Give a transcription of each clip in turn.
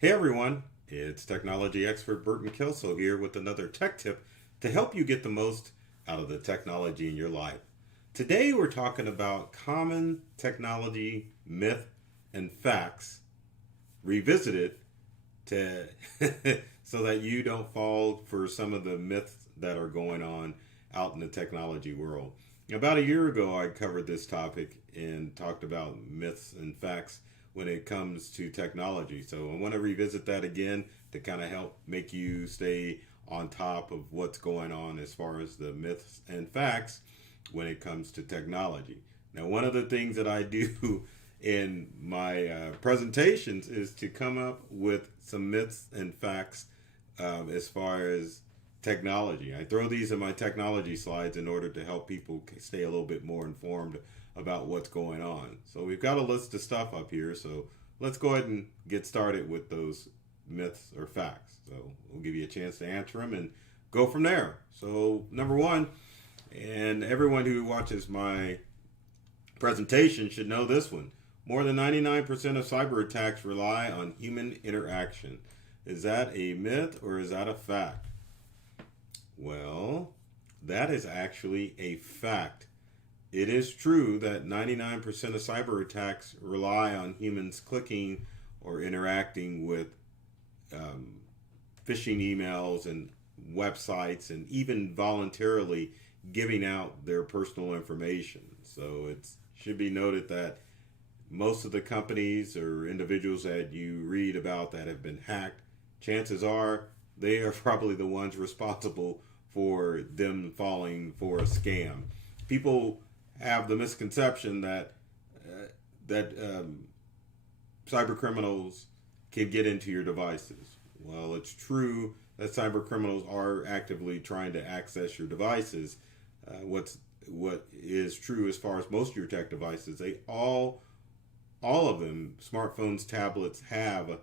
Hey everyone, it's technology expert Burton Kelso here with another tech tip to help you get the most out of the technology in your life. Today we're talking about common technology myth and facts revisited to so that you don't fall for some of the myths that are going on out in the technology world. About a year ago I covered this topic and talked about myths and facts when it comes to technology. So I want to revisit that again to kind of help make you stay on top of what's going on as far as the myths and facts when it comes to technology. Now, one of the things that I do in my presentations is to come up with some myths and facts as far as technology. I throw these in my technology slides in order to help people stay a little bit more informed about what's going on. So we've got a list of stuff up here, so let's go ahead and get started with those myths or facts. So we'll give you a chance to answer them and go from there. So number one, and everyone who watches my presentation should know this one. More than 99% of cyber attacks rely on human interaction. Is that a myth or is that a fact? Well, that is actually a fact. It is true that 99% of cyber attacks rely on humans clicking or interacting with phishing emails and websites and even voluntarily giving out their personal information. So it should be noted that most of the companies or individuals that you read about that have been hacked, chances are they are probably the ones responsible for them falling for a scam. People have the misconception that cyber criminals can get into your devices. Well, it's true that cyber criminals are actively trying to access your devices. What is true as far as most of your tech devices, they all of them, smartphones, tablets, have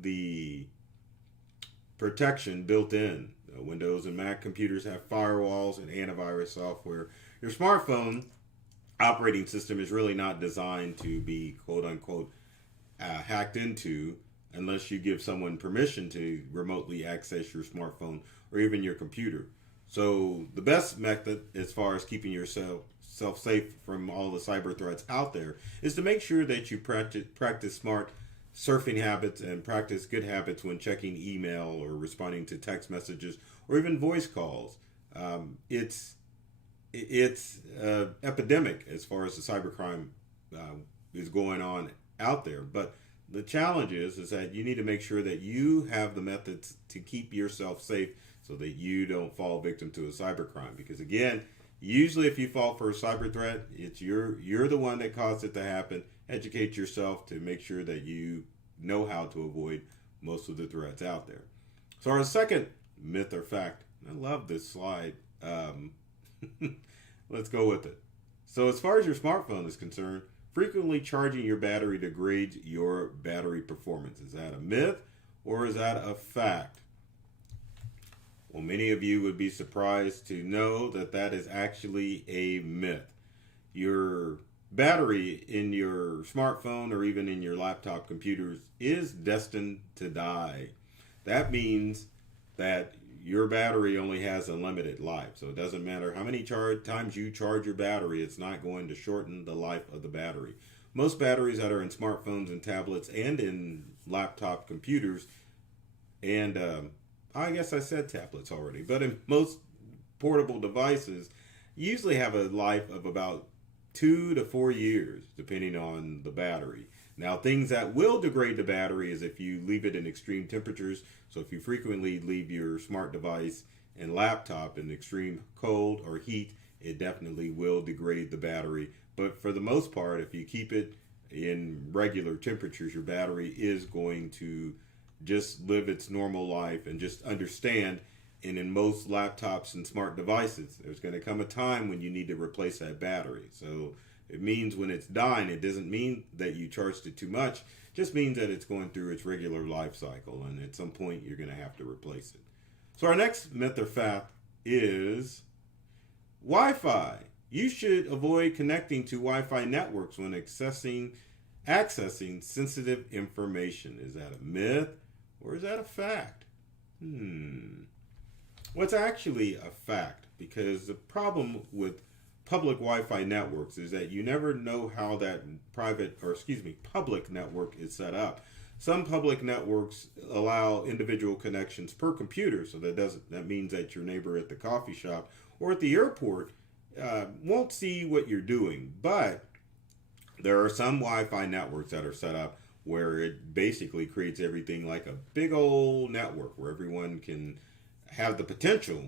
the protection built in. Windows and Mac computers have firewalls and antivirus software. Your smartphone operating system is really not designed to be quote unquote hacked into unless you give someone permission to remotely access your smartphone or even your computer. So the best method as far as keeping yourself safe from all the cyber threats out there is to make sure that you practice smart surfing habits and practice good habits when checking email or responding to text messages or even voice calls. It's epidemic as far as the cybercrime is going on out there. But the challenge is that you need to make sure that you have the methods to keep yourself safe so that you don't fall victim to a cybercrime. Because again, usually if you fall for a cyber threat, it's you're the one that caused it to happen. Educate yourself to make sure that you know how to avoid most of the threats out there. So our second myth or fact, I love this slide. Let's go with it. So as far as your smartphone is concerned, frequently charging your battery degrades your battery performance. Is that a myth or is that a fact? Well, many of you would be surprised to know that that is actually a myth. Your battery in your smartphone or even in your laptop computers is destined to die. That means that your battery only has a limited life. So it doesn't matter how many times you charge your battery, it's not going to shorten the life of the battery. Most batteries that are in smartphones and tablets and in laptop computers, and I guess I said tablets already, but in most portable devices, usually have a life of about 2 to 4 years, depending on the battery. Now, things that will degrade the battery is if you leave it in extreme temperatures. So if you frequently leave your smart device and laptop in extreme cold or heat, it definitely will degrade the battery. But for the most part, if you keep it in regular temperatures, your battery is going to just live its normal life. And just understand, and in most laptops and smart devices, there's going to come a time when you need to replace that battery. So it means when it's dying, it doesn't mean that you charged it too much. It just means that it's going through its regular life cycle, and at some point you're going to have to replace it. So our next myth or fact is Wi-Fi. You should avoid connecting to Wi-Fi networks when accessing sensitive information. Is that a myth or is that a fact? What's actually a fact? Because the problem with public Wi-Fi networks is that you never know how that public network is set up. Some public networks allow individual connections per computer, so that means that your neighbor at the coffee shop or at the airport won't see what you're doing. But there are some Wi-Fi networks that are set up where it basically creates everything like a big old network where everyone can have the potential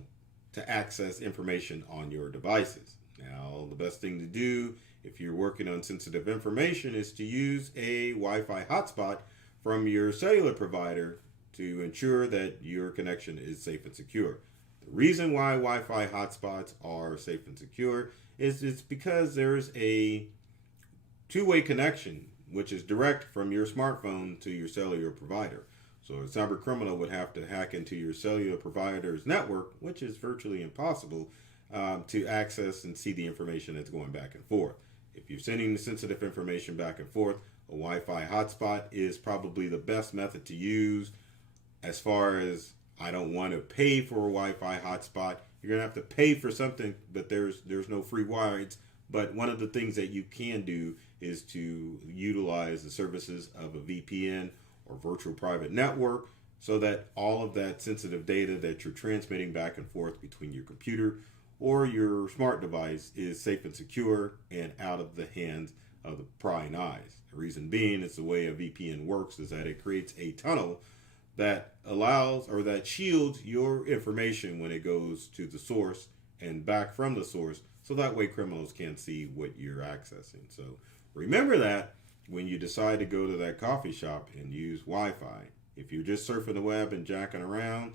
to access information on your devices. Now, the best thing to do if you're working on sensitive information is to use a Wi-Fi hotspot from your cellular provider to ensure that your connection is safe and secure. The reason why Wi-Fi hotspots are safe and secure is it's because there's a two-way connection, which is direct from your smartphone to your cellular provider. So a cyber criminal would have to hack into your cellular provider's network, which is virtually impossible, to access and see the information that's going back and forth. If you're sending the sensitive information back and forth, a Wi-Fi hotspot is probably the best method to use. As far as I don't want to pay for a Wi-Fi hotspot, you're going to have to pay for something, but there's no free rides. But one of the things that you can do is to utilize the services of a VPN or virtual private network so that all of that sensitive data that you're transmitting back and forth between your computer or your smart device is safe and secure and out of the hands of the prying eyes. The reason being is the way a VPN works is that it creates a tunnel that allows or that shields your information when it goes to the source and back from the source, so that way criminals can't see what you're accessing. So remember that when you decide to go to that coffee shop and use Wi-Fi. If you're just surfing the web and jacking around,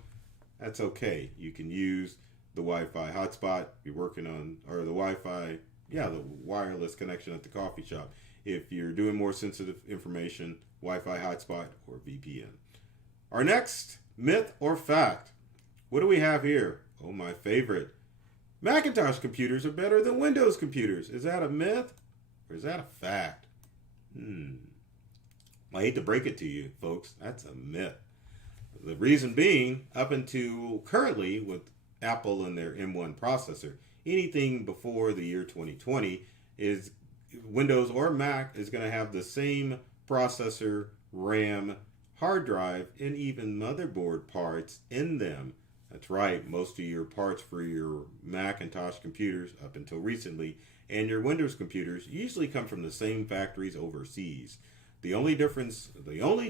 that's okay. You can use the Wi-Fi hotspot you're working on, or the Wi-Fi, the wireless connection at the coffee shop. If you're doing more sensitive information, Wi-Fi hotspot or VPN. Our next myth or fact. What do we have here? Oh, my favorite. Macintosh computers are better than Windows computers. Is that a myth or is that a fact? I hate to break it to you, folks. That's a myth. The reason being, up until currently with Apple and their M1 processor, anything before the year 2020 is Windows or Mac is going to have the same processor, RAM, hard drive, and even motherboard parts in them. That's right, most of your parts for your Macintosh computers up until recently and your Windows computers usually come from the same factories overseas. The only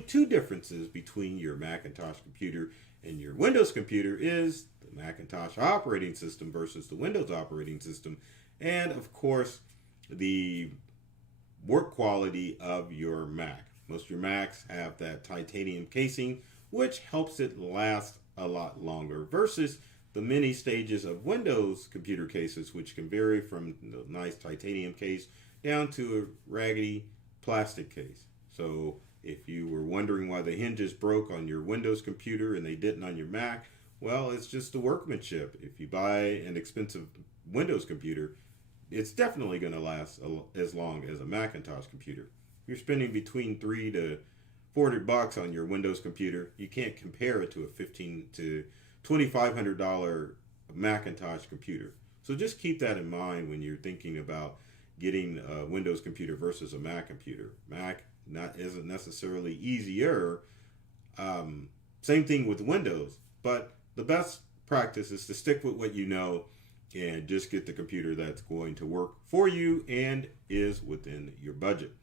two differences between your Macintosh computer and your Windows computer is the Macintosh operating system versus the Windows operating system, and of course the work quality of your Mac. Most of your Macs have that titanium casing, which helps it last a lot longer versus the many stages of Windows computer cases, which can vary from the nice titanium case down to a raggedy plastic case. So if you were wondering why the hinges broke on your Windows computer and they didn't on your Mac, well, it's just the workmanship. If you buy an expensive Windows computer, it's definitely going to last as long as a Macintosh computer. You're spending between $300 to $400 on your Windows computer. You can't compare it to a $1,500 to $2,500 Macintosh computer. So just keep that in mind when you're thinking about getting a Windows computer versus a Mac computer. Mac isn't necessarily easier. Same thing with Windows, but the best practice is to stick with what you know and just get the computer that's going to work for you and is within your budget.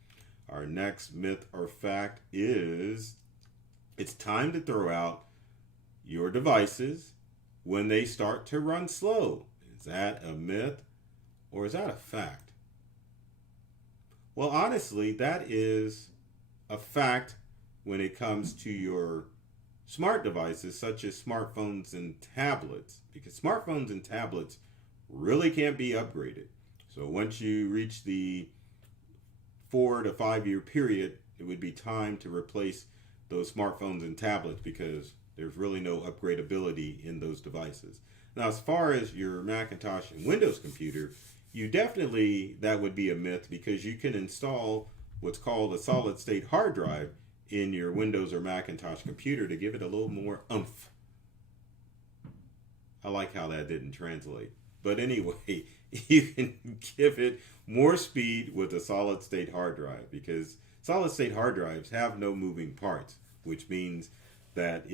Our next myth or fact is it's time to throw out your devices when they start to run slow. Is that a myth or is that a fact? Well, honestly, that is a fact when it comes to your smart devices such as smartphones and tablets, because smartphones and tablets really can't be upgraded. So once you reach the 4 to 5 year period, it would be time to replace those smartphones and tablets because there's really no upgradability in those devices. Now, as far as your Macintosh and Windows computer, that would be a myth because you can install what's called a solid state hard drive in your Windows or Macintosh computer to give it a little more oomph. I like how that didn't translate. But anyway, you can give it more speed with a solid state hard drive, because solid state hard drives have no moving parts, which means that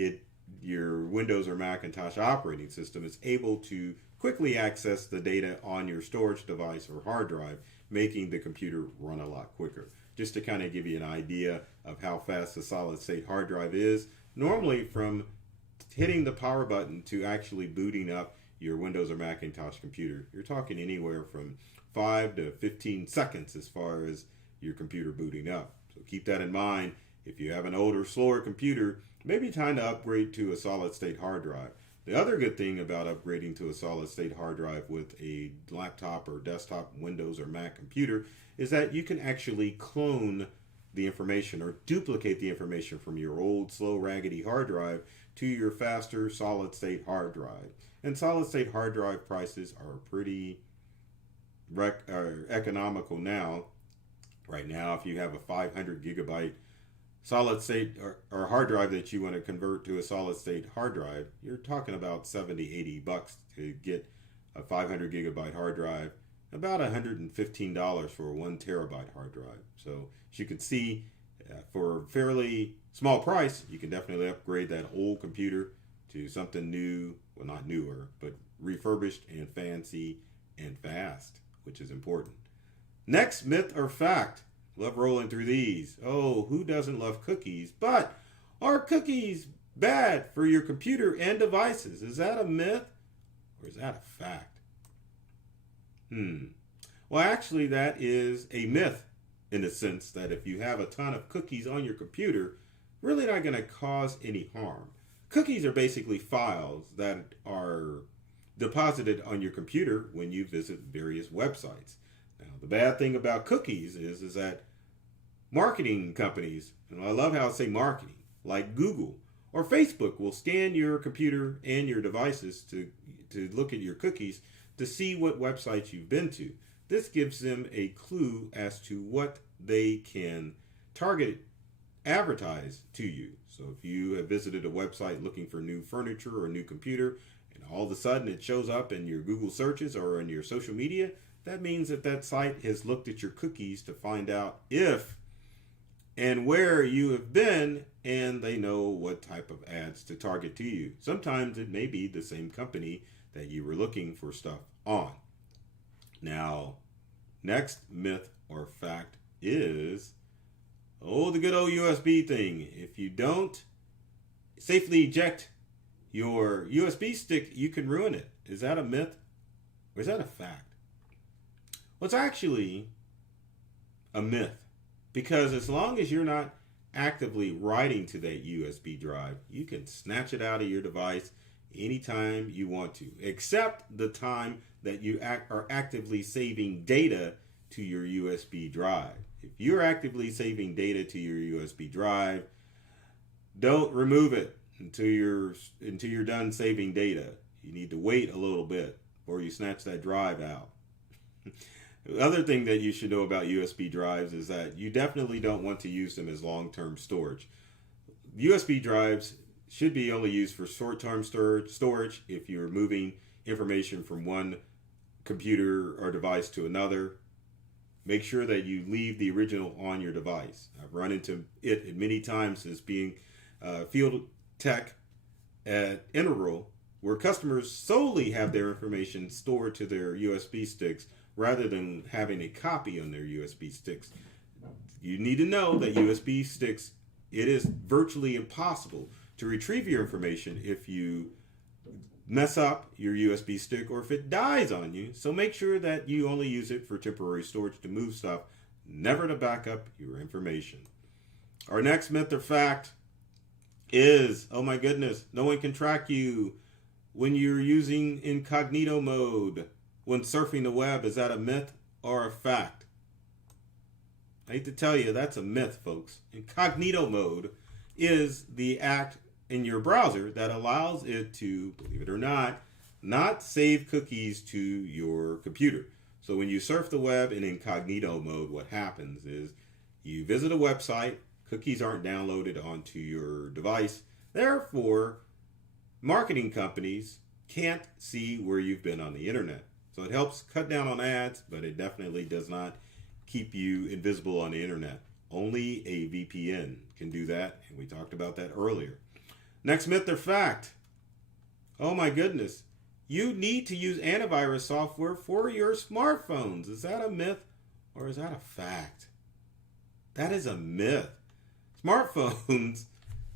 your Windows or Macintosh operating system is able to quickly access the data on your storage device or hard drive, making the computer run a lot quicker. Just to kind of give you an idea of how fast a solid state hard drive is, normally from hitting the power button to actually booting up your Windows or Macintosh computer, you're talking anywhere from 5 to 15 seconds as far as your computer booting up. So keep that in mind. If you have an older, slower computer, maybe time to upgrade to a solid state hard drive. The other good thing about upgrading to a solid state hard drive with a laptop or desktop Windows or Mac computer is that you can actually clone the information or duplicate the information from your old, slow, raggedy hard drive to your faster solid state hard drive. And solid state hard drive prices are pretty economical now. Right now, if you have a 500 gigabyte solid state or hard drive that you want to convert to a solid state hard drive, you're talking about $70-80 to get a 500 gigabyte hard drive, about $115 for a 1 terabyte hard drive. So as you can see, for a fairly small price, you can definitely upgrade that old computer to something new, well, not newer, but refurbished and fancy and fast, which is important. Next, myth or fact. Love rolling through these. Oh, who doesn't love cookies? But are cookies bad for your computer and devices? Is that a myth or is that a fact? Well, actually, that is a myth in the sense that if you have a ton of cookies on your computer, really not going to cause any harm. Cookies are basically files that are deposited on your computer when you visit various websites. Now, the bad thing about cookies is that marketing companies, and I love how I say marketing, like Google or Facebook, will scan your computer and your devices to look at your cookies to see what websites you've been to. This gives them a clue as to what they can target advertise to you. So if you have visited a website looking for new furniture or a new computer, and all of a sudden it shows up in your Google searches or in your social media, that means that that site has looked at your cookies to find out if and where you have been, and they know what type of ads to target to you. Sometimes it may be the same company that you were looking for stuff on. Now, next myth or fact is, the good old USB thing. If you don't safely eject your USB stick, you can ruin it. Is that a myth or is that a fact? Well, it's actually a myth, because as long as you're not actively writing to that USB drive, you can snatch it out of your device anytime you want to, except the time that you are actively saving data to your USB drive. If you're actively saving data to your USB drive, don't remove it until you're done saving data. You need to wait a little bit before you snatch that drive out. The other thing that you should know about USB drives is that you definitely don't want to use them as long-term storage. USB drives should be only used for short-term storage if you're moving information from one computer or device to another. Make sure that you leave the original on your device. I've run into it many times as being field tech at Integral, where customers solely have their information stored to their USB sticks rather than having a copy on their USB sticks. You need to know that USB sticks, it is virtually impossible to retrieve your information if you mess up your USB stick or if it dies on you. So make sure that you only use it for temporary storage to move stuff, never to back up your information. Our next myth or fact is, oh my goodness, no one can track you when you're using incognito mode when surfing the web. Is that a myth or a fact? I hate to tell you, that's a myth, folks. Incognito mode is the act in your browser that allows it to, believe it or not save cookies to your computer. So when you surf the web in incognito mode, what happens is you visit a website, Cookies aren't downloaded onto your device. Therefore, marketing companies can't see where you've been on the internet. So it helps cut down on ads, but it definitely does not keep you invisible on the internet. Only a VPN can do that, and we talked about that earlier. Next myth or fact. Oh my goodness. You need to use antivirus software for your smartphones. Is that a myth or is that a fact? That is a myth. Smartphones,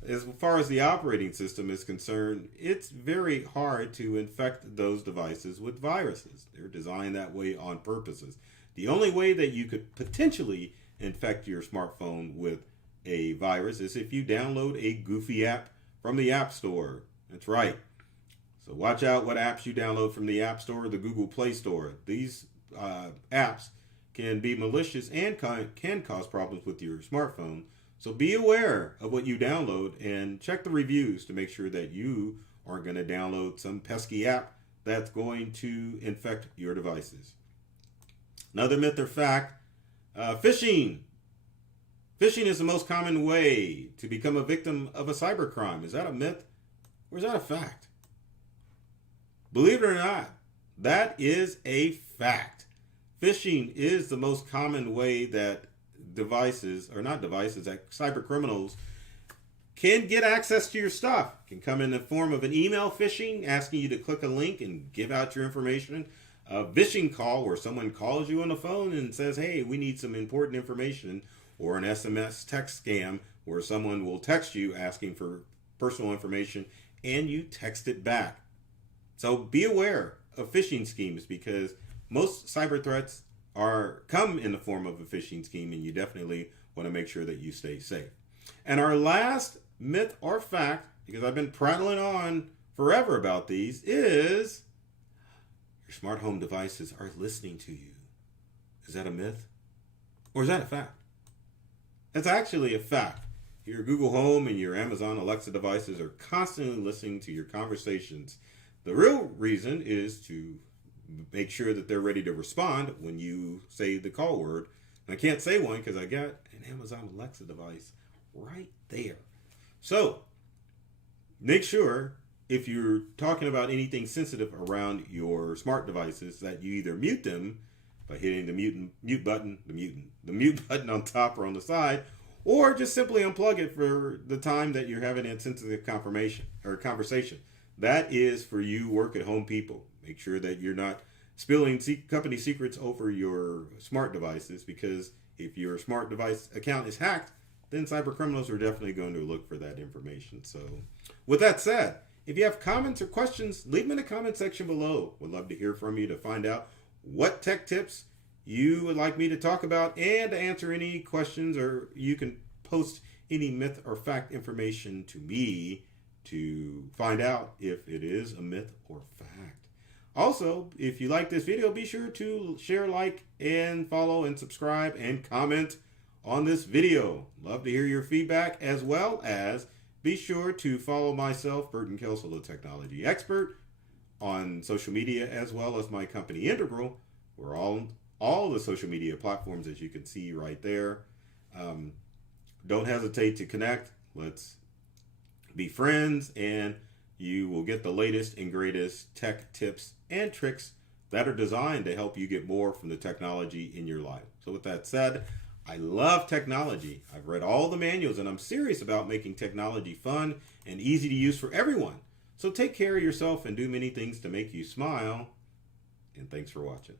as far as the operating system is concerned, it's very hard to infect those devices with viruses. They're designed that way on purposes. The only way that you could potentially infect your smartphone with a virus is if you download a goofy app from the App Store. That's right. So watch out what apps you download from the App Store or the Google Play Store. These apps can be malicious and can cause problems with your smartphone. So be aware of what you download and check the reviews to make sure that you aren't going to download some pesky app that's going to infect your devices. Another myth or fact, phishing. Phishing is the most common way to become a victim of a cybercrime. Is that a myth or is that a fact? Believe it or not, that is a fact. Phishing is the most common way that that cyber criminals can get access to your stuff. It can come in the form of an email phishing, asking you to click a link and give out your information. A phishing call where someone calls you on the phone and says, hey, we need some important information. Or an SMS text scam where someone will text you asking for personal information and you text it back. So be aware of phishing schemes because most cyber threats come in the form of a phishing scheme, and you definitely want to make sure that you stay safe. And our last myth or fact, because I've been prattling on forever about these, is your smart home devices are listening to you. Is that a myth or is that a fact? That's actually a fact. Your Google Home and your Amazon Alexa devices are constantly listening to your conversations. The real reason is to make sure that they're ready to respond when you say the call word. And I can't say one because I got an Amazon Alexa device right there. So make sure if you're talking about anything sensitive around your smart devices that you either mute them by hitting the mute button on top or on the side, or just simply unplug it for the time that you're having a sensitive conversation. That is for you work at home people. Make sure that you're not spilling company secrets over your smart devices, because if your smart device account is hacked, then cyber criminals are definitely going to look for that information. So with that said, if you have comments or questions, leave them in the comment section below. We'd love to hear from you to find out what tech tips you would like me to talk about and to answer any questions, or you can post any myth or fact information to me to find out if it is a myth or fact. Also, if you like this video, be sure to share, like, and follow and subscribe and comment on this video. Love to hear your feedback, as well as be sure to follow myself, Burton Kelso, the technology expert, on social media, as well as my company Integral. We're all the social media platforms, as you can see right there. Don't hesitate to connect. Let's be friends, and you will get the latest and greatest tech tips and tricks that are designed to help you get more from the technology in your life. So with that said, I love technology. I've read all the manuals, and I'm serious about making technology fun and easy to use for everyone. So take care of yourself and do many things to make you smile. And thanks for watching.